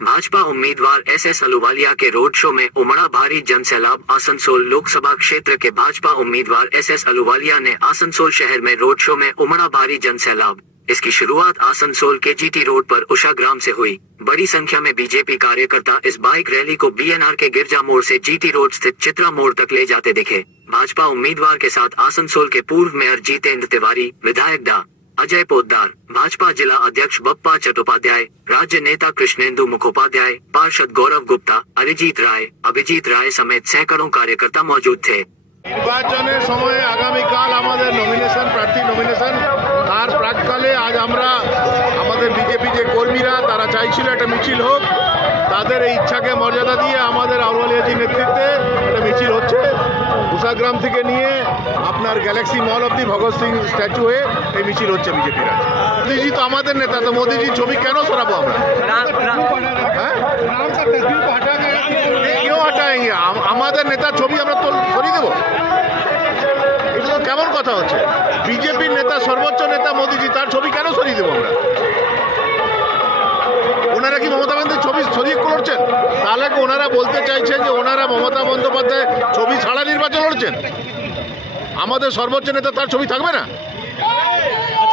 भाजपा उम्मीदवार एसएस अहलूवालिया के road show में उमड़ा भारी जनसैलाब। आसनसोल लोकसभा क्षेत्र के भाजपा उम्मीदवार एसएस अहलूवालिया ने आसनसोल शहर में रोड शो में उमड़ा भारी जनसैलाब। इसकी शुरुआत आसनसोल के जीटी रोड पर उषा ग्राम से हुई। बड़ी संख्या में बीजेपी कार्यकर्ता इस बाइक रैली को बीएनआर के गिरजा मोड़ से जीटी रोड स्थित चित्रा मोड़ तक ले जाते दिखे। भाजपा उम्मीदवार के साथ आसनसोल के पूर्व मेयर जितेंद्र तिवारी, विधायक डा अजय पोद्दार, भाजपा जिला अध्यक्ष बप्पा चट्टोपाध्याय, राज्य नेता कृष्णेंदु मुखोपाध्याय, पार्षद गौरव गुप्ता, अभिजीत राय समेत सैकड़ों कार्यकर्ता मौजूद थे। নির্বাচনের সময় আগামীকাল আমাদের প্রার্থী নমিনেশন আর প্রাককালে আজ আমরা আমাদের বিজেপি যে কর্মীরা তারা চাইছিল একটা মিছিল হোক, তাদের এই ইচ্ছাকে মর্যাদা দিয়ে আমাদের আহলুওয়ালিয়াজির নেতৃত্বে একটা মিছিল হচ্ছে। উষাগ্রাম থেকে নিয়ে আপনার গ্যালাক্সি মল অব্দি ভগৎ সিং স্ট্যাচু হয়ে এই মিছিল হচ্ছে বিজেপির। মোদিজি তো আমাদের নেতা, তো মোদিজির ছবি কেন সরাবো আমরা? কেউ হটাएंगे? আমাদের নেতার ছবি আমরা তো সরিয়ে দেবো? এটা তো কেমন কথা হচ্ছে? বিজেপির নেতা, সর্বোচ্চ নেতা মোদিজি, তার ছবি কেন সরিয়ে দেবো আমরা? ওনারা কি মমতা বন্দ্যোপাধ্যায়ের ছবি সরিয়ে করছেন? তাহলে কি ওনারা বলতে চাইছেন যে ওনারা মমতা বন্দ্যোপাধ্যায় ছবি ছাড়া নির্বাচন লড়ছেন? আমাদের সর্বোচ্চ নেতা, তার ছবি থাকবে না?